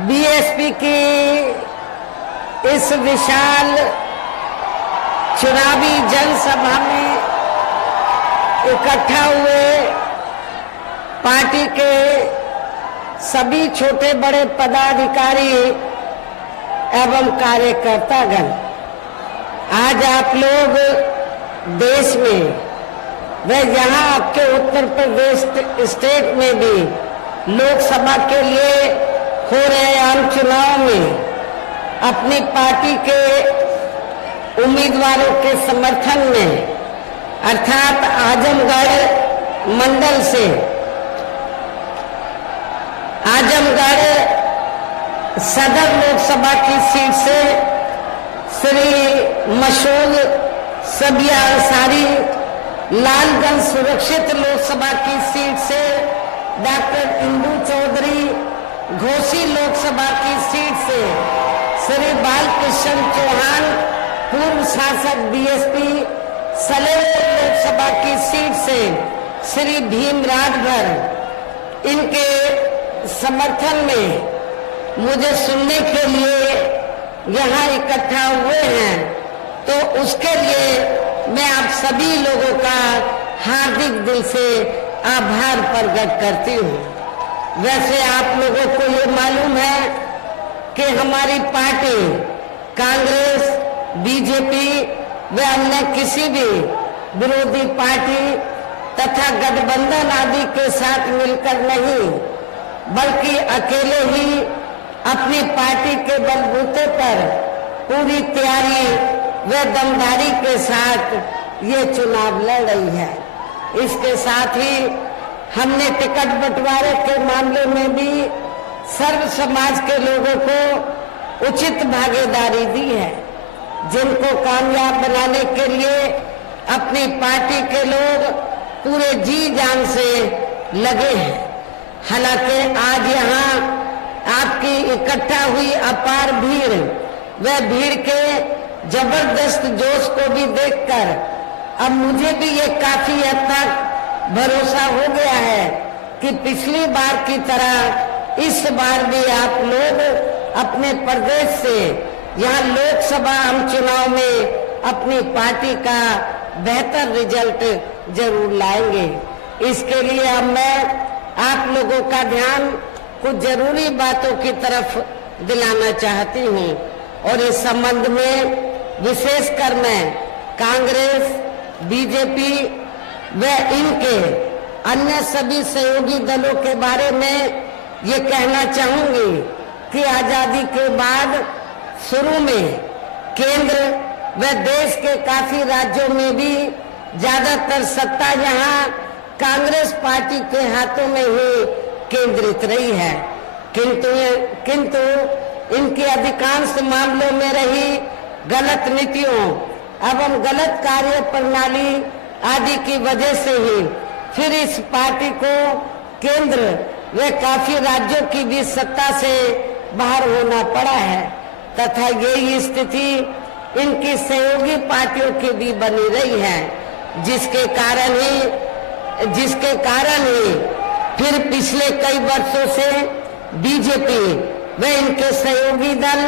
BSP की इस विशाल चुनावी जनसभा में इकट्ठा हुए पार्टी के सभी छोटे बड़े पदाधिकारी एवं कार्यकर्तागण, आज आप लोग देश में व यहाँ आपके उत्तर प्रदेश स्टेट में भी लोकसभा के लिए हो रहे आम चुनाव में अपनी पार्टी के उम्मीदवारों के समर्थन में अर्थात आजमगढ़ मंडल से आजमगढ़ सदर लोकसभा की सीट से श्री मशहूर सबिया अंसारी, लालगंज सुरक्षित लोकसभा की सीट से डॉक्टर इंदू चौधरी, घोसी लोकसभा की सीट से श्री बालकृष्ण चौहान, पूर्व सांसद बीएसपी, सलेमपुर लोकसभा की सीट से श्री भीम राजभर, इनके समर्थन में मुझे सुनने के लिए यहाँ इकट्ठा हुए हैं, तो उसके लिए मैं आप सभी लोगों का हार्दिक दिल से आभार प्रकट करती हूँ। वैसे आप लोगों को ये मालूम है कि हमारी पार्टी कांग्रेस, बीजेपी व अन्य किसी भी विरोधी पार्टी तथा गठबंधन आदि के साथ मिलकर नहीं, बल्कि अकेले ही अपनी पार्टी के बलबूते पर पूरी तैयारी व दमदारी के साथ ये चुनाव लड़ रही है। इसके साथ ही हमने टिकट बंटवारे के मामले में भी सर्व समाज के लोगों को उचित भागीदारी दी है, जिनको कामयाब बनाने के लिए अपनी पार्टी के लोग पूरे जी जान से लगे हैं। हालांकि आज यहाँ आपकी इकट्ठा हुई अपार भीड़ व भीड़ के जबरदस्त जोश को भी देखकर अब मुझे भी ये काफी हद तक भरोसा हो गया है कि पिछली बार की तरह इस बार भी आप लोग अपने प्रदेश से यहाँ लोकसभा आम चुनाव में अपनी पार्टी का बेहतर रिजल्ट जरूर लाएंगे। इसके लिए अब मैं आप लोगों का ध्यान कुछ जरूरी बातों की तरफ दिलाना चाहती हूँ, और इस संबंध में विशेषकर मैं कांग्रेस, बीजेपी व इनके अन्य सभी सहयोगी दलों के बारे में ये कहना चाहूंगी कि आजादी के बाद शुरू में केंद्र व देश के काफी राज्यों में भी ज्यादातर सत्ता यहाँ कांग्रेस पार्टी के हाथों में ही केंद्रित रही है, किंतु इनके अधिकांश मामलों में रही गलत नीतियों एवं गलत कार्य प्रणाली आदि की वजह से ही फिर इस पार्टी को केंद्र व काफी राज्यों की भी सत्ता से बाहर होना पड़ा है, तथा यही स्थिति इनकी सहयोगी पार्टियों की भी बनी रही है, जिसके कारण ही फिर पिछले कई वर्षों से बीजेपी व इनके सहयोगी दल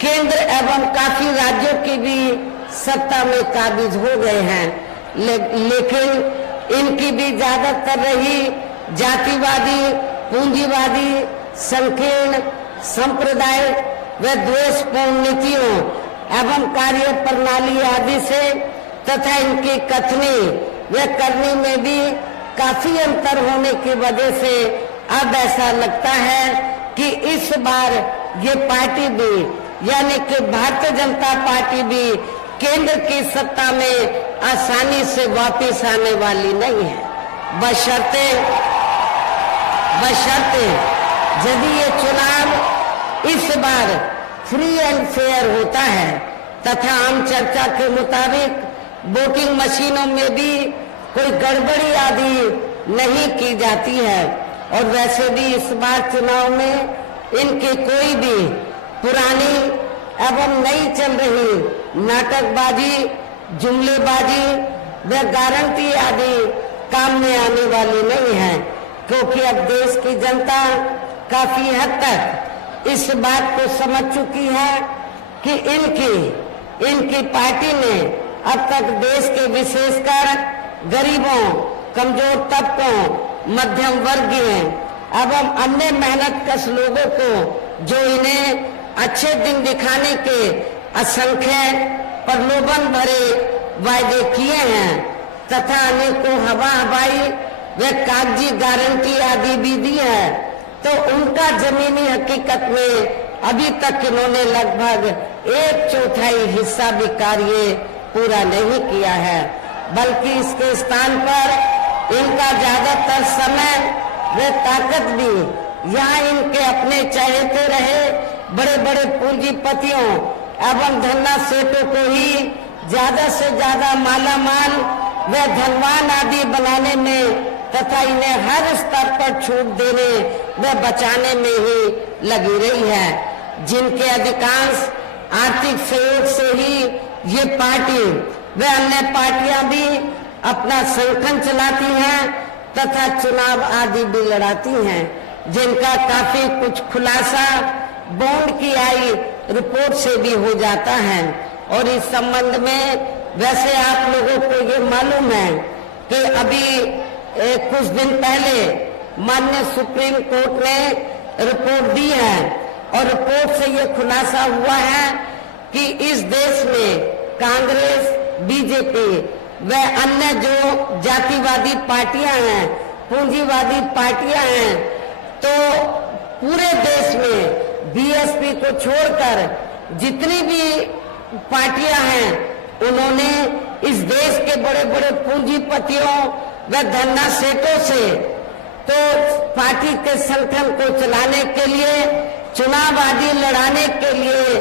केंद्र एवं काफी राज्यों की भी सत्ता में काबिज हो गए हैं, लेकिन इनकी भी ज्यादातर रही जातिवादी, पूंजीवादी, संकीर्ण, सांप्रदायिक व द्वेषपूर्ण नीतियों एवं कार्य प्रणाली आदि से तथा इनकी कथनी व करनी में भी काफी अंतर होने की वजह से अब ऐसा लगता है कि इस बार ये पार्टी भी यानी कि भारतीय जनता पार्टी भी केंद्र की सत्ता में आसानी से वापस आने वाली नहीं है, बशर्ते यदि ये चुनाव इस बार फ्री एंड फेयर होता है तथा आम चर्चा के मुताबिक वोटिंग मशीनों में भी कोई गड़बड़ी आदि नहीं की जाती है, और वैसे भी इस बार चुनाव में इनकी कोई भी पुरानी एवं नई चल रही नाटकबाजी, जुमलेबाजी व गारंटी आदि काम में आने वाली नहीं है, क्योंकि अब देश की जनता काफी हद तक इस बात को समझ चुकी है कि इनकी पार्टी ने अब तक देश के विशेषकर गरीबों, कमजोर तबकों, मध्यम वर्गीय एवं अन्य मेहनतकश लोगों को जो इन्हें अच्छे दिन दिखाने के असंख्य प्रलोभन भरे वायदे किए हैं तथा अनेकों हवाई व कागजी गारंटी आदि भी दी है, तो उनका जमीनी हकीकत में अभी तक इन्होंने लगभग 1/4 हिस्सा भी कार्य पूरा नहीं किया है, बल्कि इसके स्थान पर इनका ज्यादातर समय व ताकत भी यहाँ इनके अपने चाहते रहे बड़े बड़े पूंजीपतियों एवं धन्ना सेठों को ही ज्यादा से ज्यादा मालामाल व धनवान आदि बनाने में तथा इन्हें हर स्तर पर छूट देने व बचाने में ही लगी रही है, जिनके अधिकांश आर्थिक सहयोग से ही ये पार्टी व अन्य पार्टियां भी अपना संगठन चलाती हैं तथा चुनाव आदि भी लड़ाती हैं, जिनका काफी कुछ खुलासा बॉन्ड की आई रिपोर्ट से भी हो जाता है। और इस संबंध में वैसे आप लोगों को ये मालूम है कि अभी कुछ दिन पहले माननीय सुप्रीम कोर्ट ने रिपोर्ट दी है और रिपोर्ट से ये खुलासा हुआ है कि इस देश में कांग्रेस, बीजेपी व अन्य जो जातिवादी पार्टियां हैं, पूंजीवादी पार्टियां हैं, तो पूरे देश में बीएसपी को छोड़कर जितनी भी पार्टियां हैं उन्होंने इस देश के बड़े बड़े पूंजीपतियों व धन्ना सेठों से तो पार्टी के संगठन को चलाने के लिए, चुनाव आदि लड़ाने के लिए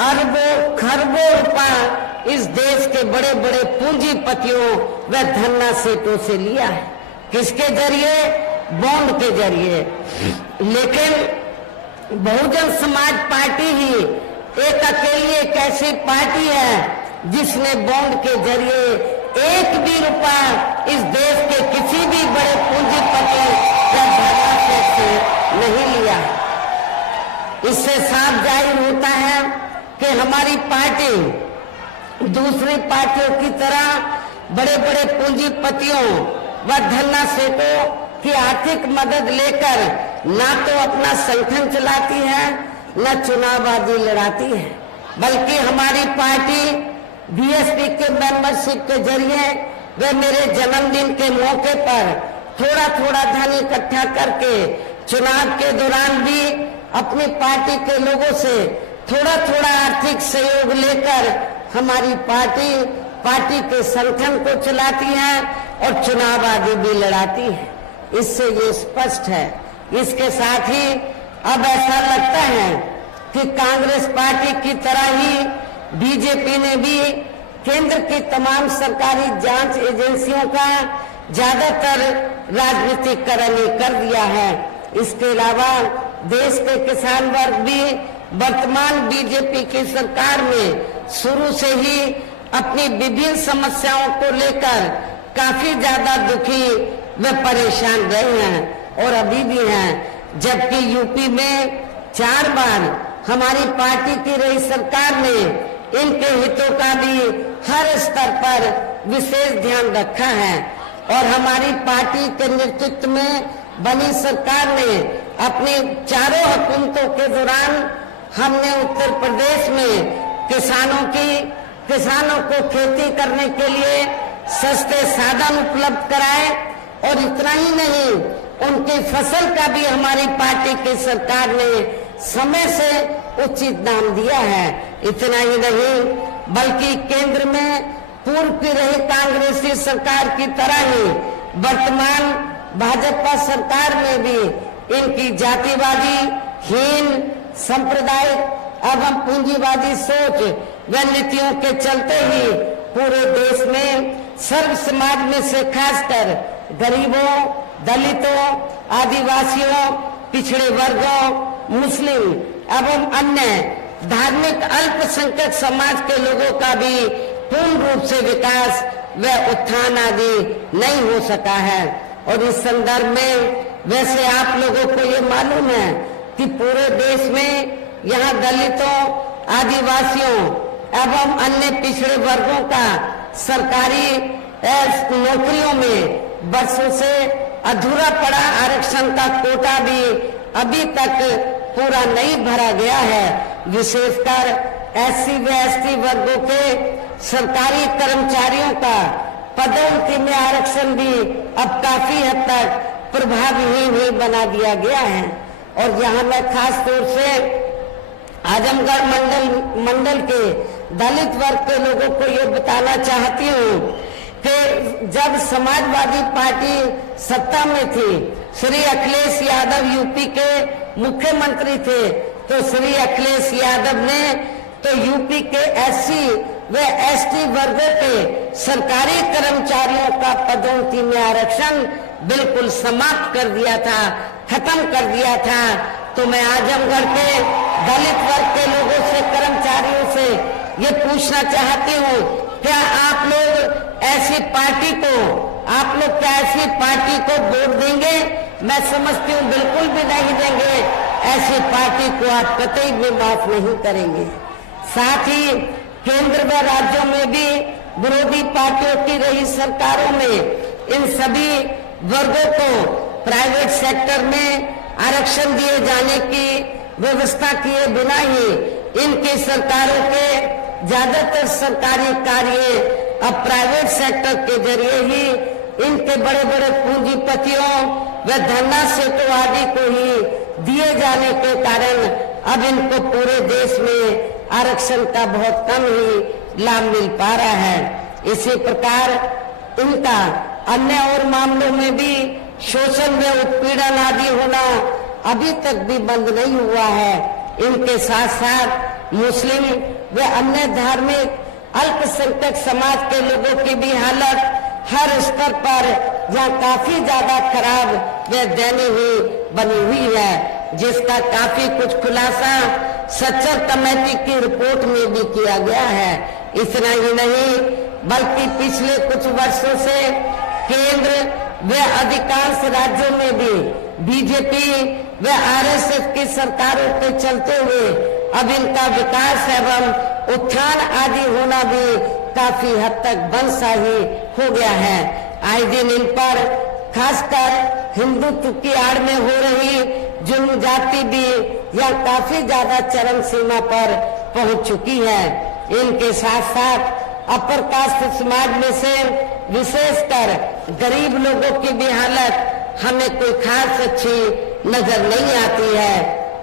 अरबों खरबों रुपया इस देश के बड़े बड़े पूंजीपतियों व धन्ना सेठों से लिया है। किसके जरिए? बॉन्ड के जरिए। लेकिन बहुजन समाज पार्टी ही एक अकेली एक ऐसी पार्टी है जिसने बॉन्ड के जरिए एक भी रुपया इस देश के किसी भी बड़े पूंजीपति या धन्ना सेठ से नहीं लिया। इससे साफ जाहिर होता है कि हमारी पार्टी दूसरी पार्टियों की तरह बड़े बड़े पूंजीपतियों व धन्ना सेठों की आर्थिक मदद लेकर ना तो अपना संगठन चलाती है न चुनाव आदि लड़ाती है, बल्कि हमारी पार्टी बीएसपी के मेंबरशिप के जरिए वे मेरे जन्मदिन के मौके पर थोड़ा थोड़ा धन इकट्ठा करके चुनाव के दौरान भी अपनी पार्टी के लोगों से थोड़ा थोड़ा आर्थिक सहयोग लेकर हमारी पार्टी के संगठन को चलाती है और चुनाव आदि भी लड़ाती है। इससे ये स्पष्ट है। इसके साथ ही अब ऐसा लगता है कि कांग्रेस पार्टी की तरह ही बीजेपी ने भी केंद्र की तमाम सरकारी जांच एजेंसियों का ज्यादातर राजनीतिकरण कर दिया है। इसके अलावा देश के किसान वर्ग भी वर्तमान बीजेपी की सरकार में शुरू से ही अपनी विभिन्न समस्याओं को लेकर काफी ज्यादा दुखी व परेशान रहे हैं और अभी भी हैं, जबकि यूपी में 4 बार हमारी पार्टी की रही सरकार ने इनके हितों का भी हर स्तर पर विशेष ध्यान रखा है और हमारी पार्टी के नेतृत्व में बनी सरकार ने अपनी चारों हुकूमतों के दौरान हमने उत्तर प्रदेश में किसानों को खेती करने के लिए सस्ते साधन उपलब्ध कराए और इतना ही नहीं, उनकी फसल का भी हमारी पार्टी की सरकार ने समय से उचित दाम दिया है। इतना ही नहीं, बल्कि केंद्र में पूर्व की रही कांग्रेसी सरकार की तरह ही वर्तमान भाजपा सरकार में भी इनकी जातिवादी, हीन, सांप्रदायिक एवं पूंजीवादी सोच व नीतियों के चलते ही पूरे देश में सर्व समाज में से खासकर गरीबों, दलितों, आदिवासियों, पिछड़े वर्गों, मुस्लिम एवं अन्य धार्मिक अल्पसंख्यक समाज के लोगों का भी पूर्ण रूप से विकास व उत्थान आदि नहीं हो सका है। और इस संदर्भ में वैसे आप लोगों को ये मालूम है कि पूरे देश में यहाँ दलितों, आदिवासियों एवं अन्य पिछड़े वर्गों का सरकारी नौकरियों में वर्षों से अधूरा पड़ा आरक्षण का कोटा भी अभी तक पूरा नहीं भरा गया है। विशेषकर SC व ST वर्गों के सरकारी कर्मचारियों का पदोन्नति में आरक्षण भी अब काफी हद तक प्रभावहीन ही बना दिया गया है। और यहाँ मैं खास तौर से आजमगढ़ मंडल के दलित वर्ग के लोगों को ये बताना चाहती हूँ कि जब समाजवादी पार्टी सत्ता में थी, श्री अखिलेश यादव यूपी के मुख्यमंत्री थे, तो श्री अखिलेश यादव ने तो यूपी के SC व ST वर्गों के सरकारी कर्मचारियों का पदोन्नति में आरक्षण बिल्कुल समाप्त कर दिया था, खत्म कर दिया था। तो मैं आजमगढ़ के दलित वर्ग के लोगों से, कर्मचारियों से ये पूछना चाहती हूँ, क्या आप लोग ऐसी पार्टी को वोट देंगे? मैं समझती हूँ बिल्कुल भी नहीं देंगे। ऐसी पार्टी को आप कतई भी माफ नहीं करेंगे। साथ ही केंद्र व राज्यों में भी विरोधी पार्टियों की रही सरकारों में इन सभी वर्गों को प्राइवेट सेक्टर में आरक्षण दिए जाने की व्यवस्था किए बिना ही इनकी सरकारों के ज्यादातर सरकारी कार्य अब प्राइवेट सेक्टर के जरिए ही इनके बड़े बड़े पूंजीपतियों व धन्ना सेठों आदि को ही दिए जाने के कारण अब इनको पूरे देश में आरक्षण का बहुत कम ही लाभ मिल पा रहा है। इसी प्रकार इनका अन्य और मामलों में भी शोषण व उत्पीड़न आदि होना अभी तक भी बंद नहीं हुआ है। इनके साथ साथ मुस्लिम व अन्य धार्मिक अल्पसंख्यक समाज के लोगों की भी हालत हर स्तर पर यहाँ काफी ज्यादा खराब व दयनीय हुई बनी हुई है, जिसका काफी कुछ खुलासा सच्चर कमेटी की रिपोर्ट में भी किया गया है। इतना ही नहीं बल्कि पिछले कुछ वर्षों से केंद्र व अधिकांश राज्यों में भी बीजेपी व RSS की सरकारों के चलते हुए अब इनका विकास एवं उत्थान आदि होना भी काफी हद तक बंद ही हो गया है। आए दिन इन पर खासकर हिंदुत्व की आड़ में हो रही जुल्म जाति भी यह काफी ज्यादा चरम सीमा पर पहुंच चुकी है। इनके साथ साथ अपर कास्ट समाज में से विशेषकर गरीब लोगों की भी हालत हमें कोई खास अच्छी नजर नहीं आती है।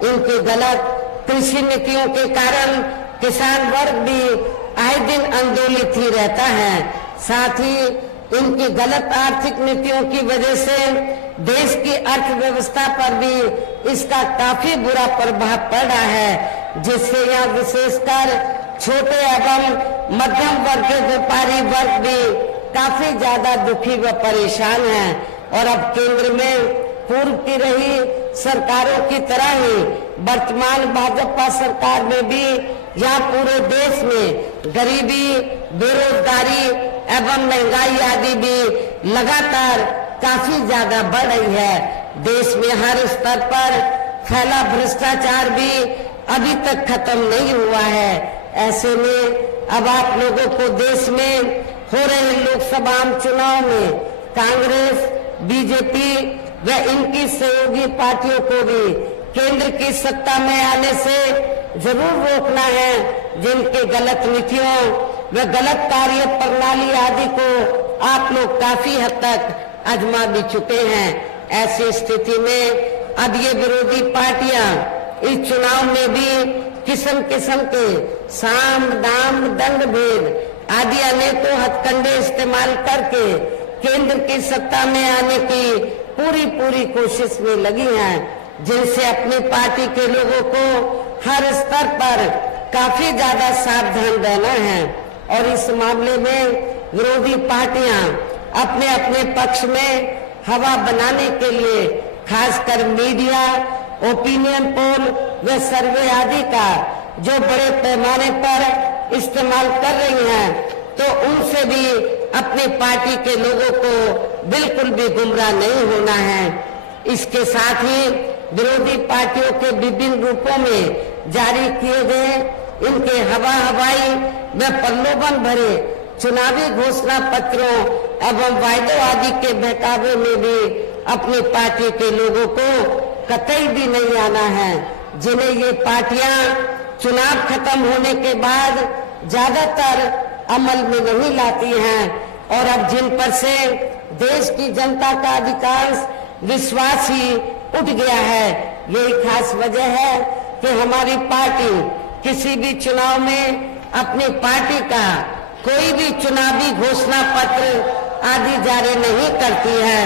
इनकी गलत कृषि नीतियों के कारण किसान वर्ग भी आए दिन आंदोलित ही रहता है। साथ ही इनकी गलत आर्थिक नीतियों की वजह से देश की अर्थव्यवस्था पर भी इसका काफी बुरा प्रभाव पड़ रहा है, जिससे यहाँ विशेषकर छोटे एवं मध्यम वर्ग के व्यापारी वर्ग भी काफी ज्यादा दुखी व परेशान है। और अब केंद्र में पूर्व की रही सरकारों की तरह ही वर्तमान भाजपा सरकार में भी यहाँ पूरे देश में गरीबी, बेरोजगारी एवं महंगाई आदि भी लगातार काफी ज्यादा बढ़ रही है। देश में हर स्तर पर फैला भ्रष्टाचार भी अभी तक खत्म नहीं हुआ है। ऐसे में अब आप लोगों को देश में हो रहे लोकसभा चुनाव में कांग्रेस, बीजेपी व इनकी सहयोगी पार्टियों को भी केंद्र की सत्ता में आने से जरूर रोकना है, जिनके गलत नीतियों व गलत कार्य प्रणाली आदि को आप लोग काफी हद तक आजमा भी चुके हैं। ऐसी स्थिति में अब ये विरोधी पार्टियां इस चुनाव में भी किस्म किस्म के साम, दाम, दंड भेद आदि अनेकों हथकंडे इस्तेमाल करके केंद्र की सत्ता में आने की पूरी कोशिश में लगी हैं, जिनसे अपनी पार्टी के लोगों को हर स्तर पर काफी ज्यादा सावधान रहना है। और इस मामले में विरोधी पार्टियां अपने अपने पक्ष में हवा बनाने के लिए खासकर मीडिया, ओपिनियन पोल व सर्वे आदि का जो बड़े पैमाने पर इस्तेमाल कर रही हैं, तो उनसे भी अपनी पार्टी के लोगों को बिल्कुल भी गुमराह नहीं होना है। इसके साथ ही विरोधी पार्टियों के विभिन्न रूपों में जारी किए गए इनके हवाई व प्रलोभन भरे चुनावी घोषणा पत्रों एवं वायदेबाजी के बहकावे में भी अपनी पार्टी के लोगों को कतई भी नहीं आना है, जिन्हें ये पार्टियां चुनाव खत्म होने के बाद ज्यादातर अमल में नहीं लाती हैं और अब जिन पर से देश की जनता का अधिकांश विश्वास ही उठ गया है। यही खास वजह है कि हमारी पार्टी किसी भी चुनाव में अपनी पार्टी का कोई भी चुनावी घोषणा पत्र आदि जारी नहीं करती है।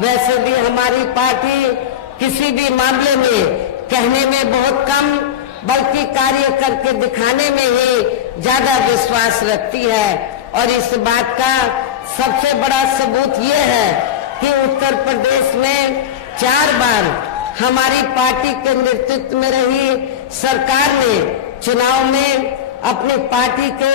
वैसे भी हमारी पार्टी किसी भी मामले में कहने में बहुत कम बल्कि कार्य करके दिखाने में ही ज्यादा विश्वास रखती है और इस बात का सबसे बड़ा सबूत ये है कि उत्तर प्रदेश में 4 बार हमारी पार्टी के नेतृत्व में रही सरकार ने चुनाव में अपनी पार्टी के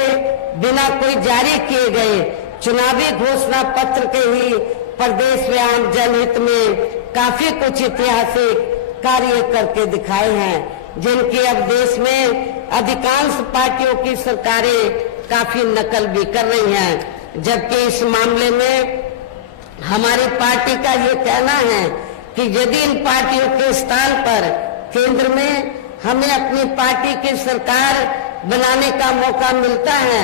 बिना कोई जारी किए गए चुनावी घोषणा पत्र के ही प्रदेश में आम जनहित में काफी कुछ ऐतिहासिक कार्य करके दिखाए हैं, जिनकी अब देश में अधिकांश पार्टियों की सरकारें काफी नकल भी कर रही हैं। जबकि इस मामले में हमारी पार्टी का ये कहना है कि यदि इन पार्टियों के स्थान पर केंद्र में हमें अपनी पार्टी की सरकार बनाने का मौका मिलता है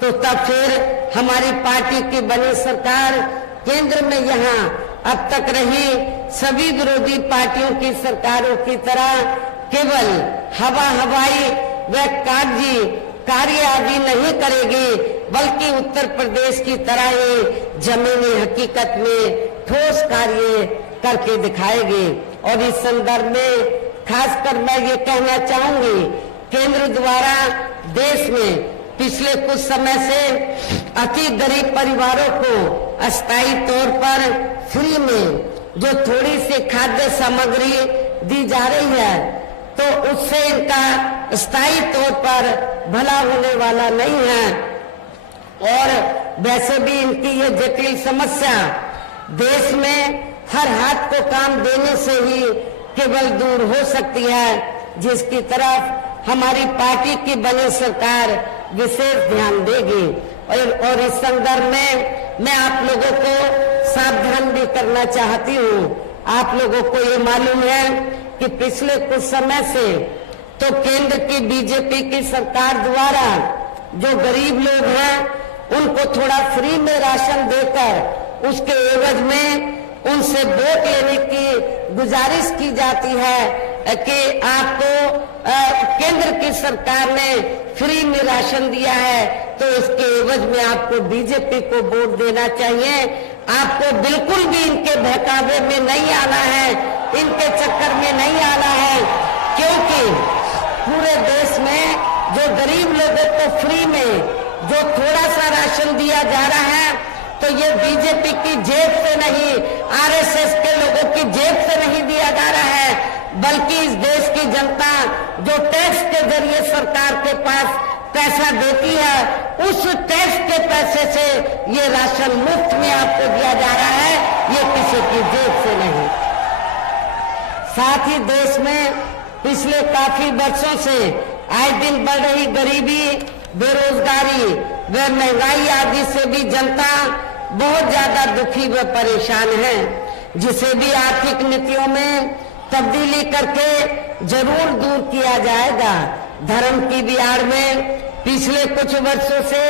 तो तब फिर हमारी पार्टी की बनी सरकार केंद्र में यहाँ अब तक रही सभी विरोधी पार्टियों की सरकारों की तरह केवल हवाई व कागजी कार्य आदि नहीं करेगी, बल्कि उत्तर प्रदेश की तरह ही जमीनी हकीकत में ठोस कार्य करके दिखाएगी। और इस संदर्भ में खासकर मैं ये कहना चाहूंगी, केंद्र द्वारा देश में पिछले कुछ समय से अति गरीब परिवारों को अस्थायी तौर पर फ्री में जो थोड़ी सी खाद्य सामग्री दी जा रही है तो उससे इनका स्थायी तौर पर भला होने वाला नहीं है। और वैसे भी इनकी ये जटिल समस्या देश में हर हाथ को काम देने से ही केवल दूर हो सकती है, जिसकी तरफ हमारी पार्टी की बनी सरकार विशेष ध्यान देगी। और इस संदर्भ में मैं आप लोगों को सावधान भी करना चाहती हूँ। आप लोगों को ये मालूम है कि पिछले कुछ समय से तो केंद्र की बीजेपी की सरकार द्वारा जो गरीब लोग हैं उनको थोड़ा फ्री में राशन देकर उसके एवज में उनसे वोट लेने की गुजारिश की जाती है कि आपको केंद्र की सरकार ने फ्री में राशन दिया है तो इसके एवज में आपको बीजेपी को वोट देना चाहिए। आपको बिल्कुल भी इनके बहकावे में नहीं आना है, इनके चक्कर में नहीं आना है, क्योंकि पूरे देश में जो गरीब लोगों को फ्री में जो थोड़ा सा राशन दिया जा रहा है तो ये बीजेपी की जेब से नहीं, आरएसएस के लोगों की जेब से नहीं दिया जा रहा है, बल्कि इस देश की जनता जो टैक्स के जरिए सरकार के पास पैसा देती है उस टैक्स के पैसे से ये राशन मुफ्त में आपको दिया जा रहा है, ये किसी की जेब से नहीं। साथ ही देश में पिछले काफी वर्षों से आए दिन बढ़ रही गरीबी, बेरोजगारी व महंगाई आदि से भी जनता बहुत ज्यादा दुखी व परेशान है, जिसे भी आर्थिक नीतियों में तब्दीली करके जरूर दूर किया जाएगा। धर्म की भी आड़ में पिछले कुछ वर्षों से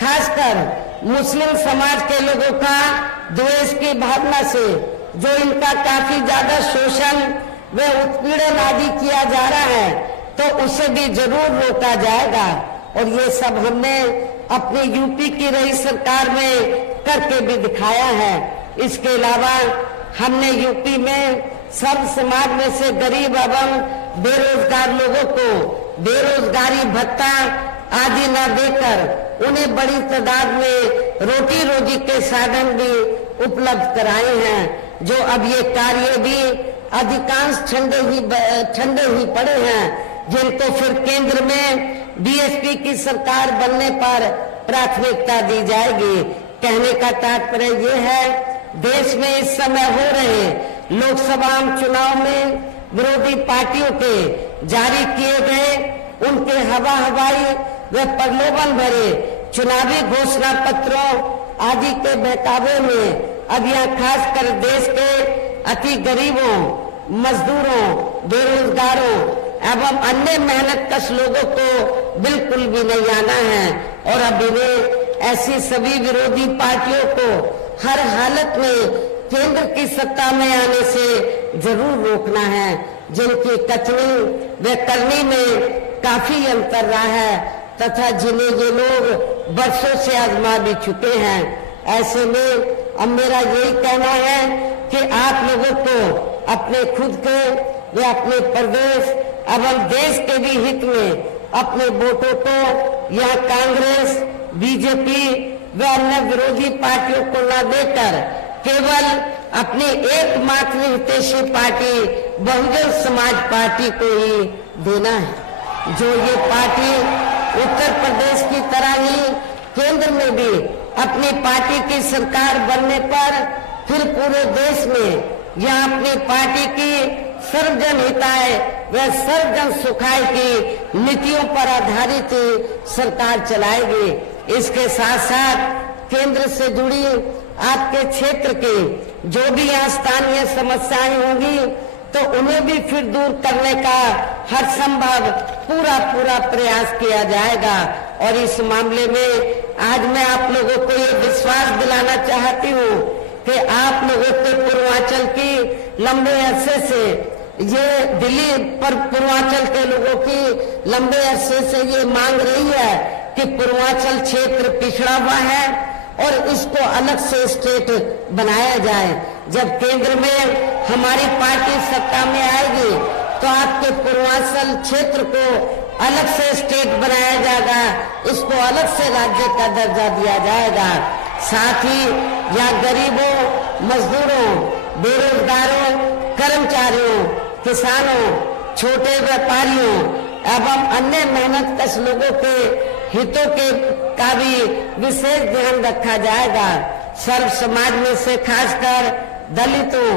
खासकर मुस्लिम समाज के लोगों का द्वेष की भावना से जो इनका काफी ज्यादा शोषण व उत्पीड़न आदि किया जा रहा है तो उसे भी जरूर रोका जाएगा। और ये सब हमने अपनी यूपी की रही सरकार में करके भी दिखाया है। इसके अलावा हमने यूपी में सब समाज में से गरीब एवं बेरोजगार लोगों को बेरोजगारी भत्ता आदि न देकर उन्हें बड़ी तादाद में रोटी रोजी के साधन भी उपलब्ध कराए हैं, जो अब ये कार्य भी अधिकांश ठंडे ही पड़े हैं, जिनको फिर केंद्र में बीएसपी की सरकार बनने पर प्राथमिकता दी जाएगी। कहने का तात्पर्य ये है, देश में इस समय हो रहे लोकसभा चुनाव में विरोधी पार्टियों के जारी किए गए उनके हवाई व प्रलोभन भरे चुनावी घोषणा पत्रों आदि के बहकावे में अब यह खासकर देश के अति गरीबों, मजदूरों, बेरोजगारों एवं अन्य मेहनतकश लोगों को बिल्कुल भी नहीं आना है और अब इन्हें ऐसी सभी विरोधी पार्टियों को हर हालत में केंद्र की सत्ता में आने से जरूर रोकना है, जिनकी कथनी व करनी में काफी अंतर रहा है तथा जिन्हें ये लोग बरसों से आजमा भी चुके हैं। ऐसे में अब मेरा यही कहना है कि आप लोगों को अपने खुद के व अपने प्रदेश एवं देश के भी हित में अपने वोटों को यह कांग्रेस, बीजेपी व अन्य विरोधी पार्टियों को न देकर केवल अपनी एकमात्र हितैषी पार्टी बहुजन समाज पार्टी को ही देना है, जो ये पार्टी उत्तर प्रदेश की तरह ही केंद्र में भी अपनी पार्टी की सरकार बनने पर फिर पूरे देश में यह अपनी पार्टी की सर्वजन हिताय व सर्वजन सुखाय की नीतियों पर आधारित सरकार चलाएगी। इसके साथ साथ केंद्र से जुड़ी आपके क्षेत्र के जो भी यहाँ स्थानीय समस्याएं होंगी तो उन्हें भी फिर दूर करने का हर संभव पूरा प्रयास किया जाएगा। और इस मामले में आज मैं आप लोगों को ये विश्वास दिलाना चाहती हूँ कि आप लोगों के पूर्वांचल की लंबे अरसे से ये दिल्ली पर पूर्वांचल के लोगों की लंबे अरसे से ये मांग रही है कि पूर्वांचल क्षेत्र पिछड़ा हुआ है और इसको अलग से स्टेट बनाया जाए। जब केंद्र में हमारी पार्टी सत्ता में आएगी तो आपके पूर्वांचल क्षेत्र को अलग से स्टेट बनाया जाएगा, इसको अलग से राज्य का दर्जा दिया जाएगा। साथ ही यहाँ गरीबों, मजदूरों, बेरोजगारों, कर्मचारियों, किसानों, छोटे व्यापारियों एवं अन्य मेहनतकश लोगों के हितों के का भी विशेष ध्यान रखा जाएगा। सर्व समाज में से खासकर दलितों,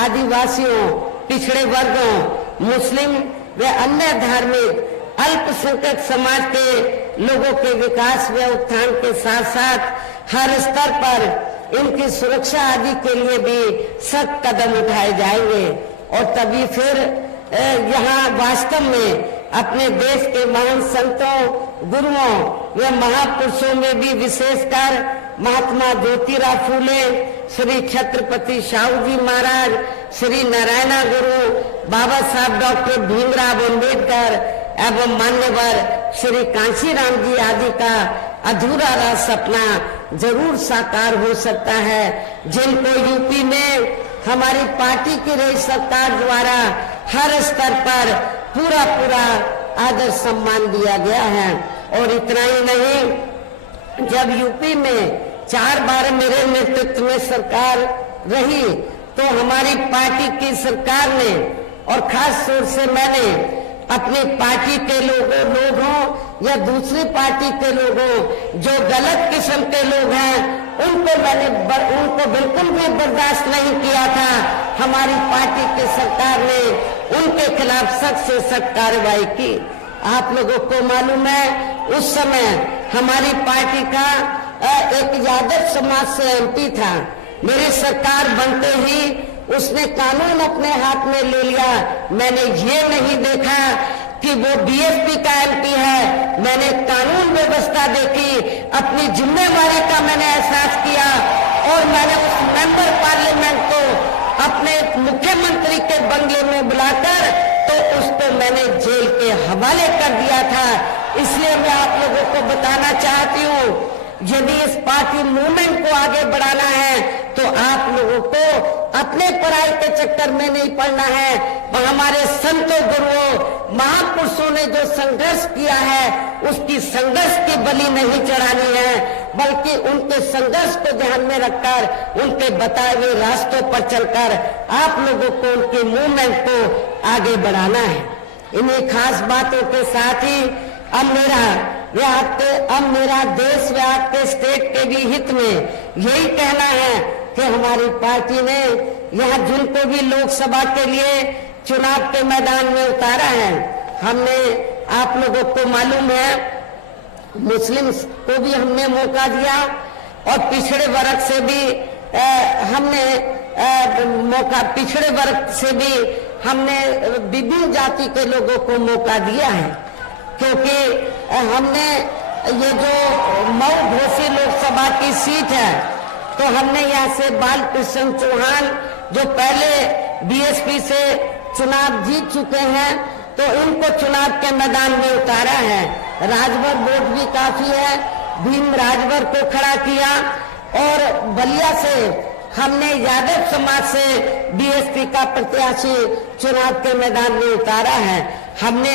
आदिवासियों, पिछड़े वर्गों, मुस्लिम व अन्य धार्मिक अल्पसंख्यक समाज के लोगों के विकास व उत्थान के साथ साथ हर स्तर पर इनकी सुरक्षा आदि के लिए भी सख्त कदम उठाए जाएंगे और तभी फिर यहाँ वास्तव में अपने देश के महान संतों, गुरुओं व महापुरुषों में भी विशेषकर महात्मा ज्योतिराव फूले, श्री छत्रपति शाहू जी महाराज, श्री नारायण गुरु, बाबा साहब डॉक्टर भीमराव अम्बेडकर एवं मान्यवर श्री कांशीराम जी आदि का अधूरा रहा सपना जरूर साकार हो सकता है, जिनको यूपी में हमारी पार्टी की रही सरकार द्वारा हर स्तर पर पूरा आदर सम्मान दिया गया है। और इतना ही नहीं, जब यूपी में 4 बार मेरे नेतृत्व में सरकार रही तो हमारी पार्टी की सरकार ने और खास तौर से मैंने अपनी पार्टी के लोगों या दूसरी पार्टी के लोगों जो गलत किस्म के लोग हैं उनको बिल्कुल भी बर्दाश्त नहीं किया था। हमारी पार्टी की सरकार ने उनके खिलाफ सख्त से सख्त कार्रवाई की। आप लोगों को मालूम है उस समय हमारी पार्टी का एक यादव समाज से एमपी था। मेरी सरकार बनते ही उसने कानून अपने हाथ में ले लिया। मैंने ये नहीं देखा कि वो बीएसपी का एमपी है, मैंने कानून व्यवस्था देखी, अपनी जिम्मेवारी का मैंने एहसास किया और मैंने उस मेंबर पार्लियामेंट को अपने मुख्यमंत्री के बंगले में बुलाकर तो उसको मैंने जेल के हवाले कर दिया था। इसलिए मैं आप लोगों को बताना चाहती हूँ, यदि इस पार्टी मूवमेंट को आगे बढ़ाना है तो आप लोगों को अपने पढ़ाई के चक्कर में नहीं पड़ना है। हमारे संतों, गुरुओं, महापुरुषों ने जो संघर्ष किया है उसकी संघर्ष की बलि नहीं चढ़ानी है, बल्कि उनके संघर्ष को ध्यान में रखकर उनके बताए हुए रास्तों पर चलकर आप लोगों को उनके मूवमेंट को आगे बढ़ाना है। इन्हीं खास बातों के साथ ही अब मेरा देश व आपके स्टेट के भी हित में यही कहना है कि हमारी पार्टी ने यहाँ जिनको भी लोकसभा के लिए चुनाव के मैदान में उतारा है, हमने, आप लोगों को मालूम है, मुस्लिम को भी हमने मौका दिया और पिछड़े वर्ग से भी हमने मौका, पिछड़े वर्ग से भी हमने विभिन्न जाति के लोगों को मौका दिया है, क्योंकि हमने ये जो मऊ घोसी लोकसभा की सीट है, तो हमने यहाँ से बालकृष्ण चौहान जो पहले बीएसपी से चुनाव जीत चुके हैं, तो इनको चुनाव के मैदान में उतारा है। राजभर वोट भी काफी है, भीम राजभर को खड़ा किया और बलिया से हमने यादव समाज से बीएसपी का प्रत्याशी चुनाव के मैदान में उतारा है। हमने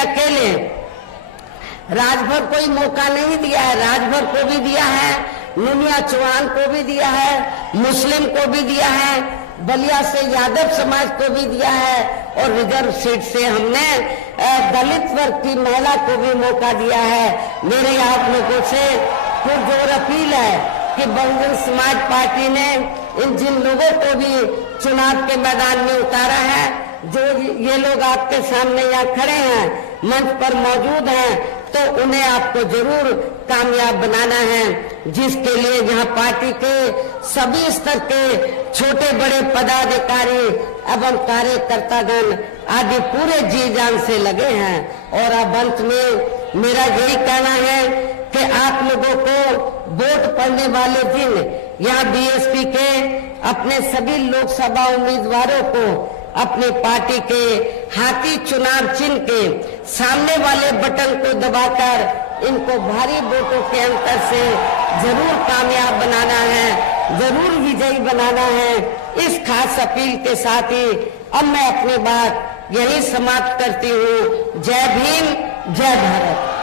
अकेले राजभर कोई मौका नहीं दिया है, राजभर को भी दिया है, नुनिया चौहान को भी दिया है, मुस्लिम को भी दिया है, बलिया से यादव समाज को भी दिया है और रिजर्व सीट से हमने दलित वर्ग की महिला को भी मौका दिया है। मेरे आप लोगों से पुरजोर अपील है कि बहुजन समाज पार्टी ने इन जिन लोगों को भी चुनाव के मैदान में उतारा है, जो ये लोग आपके सामने यहाँ खड़े हैं, मंच पर मौजूद हैं, तो उन्हें आपको जरूर कामयाब बनाना है, जिसके लिए यहाँ पार्टी के सभी स्तर के छोटे बड़े पदाधिकारी एवं कार्यकर्तागण आदि पूरे जी जान से लगे हैं। और अब अंत में मेरा यही कहना है कि आप लोगों को वोट पड़ने वाले दिन यहाँ बीएसपी के अपने सभी लोकसभा उम्मीदवारों को अपने पार्टी के हाथी चुनाव चिन्ह के सामने वाले बटन को दबाकर इनको भारी वोटों के अंतर से जरूर कामयाब बनाना है, जरूर विजयी बनाना है। इस खास अपील के साथ ही अब मैं अपनी बात यही समाप्त करती हूँ। जय भीम, जय भारत।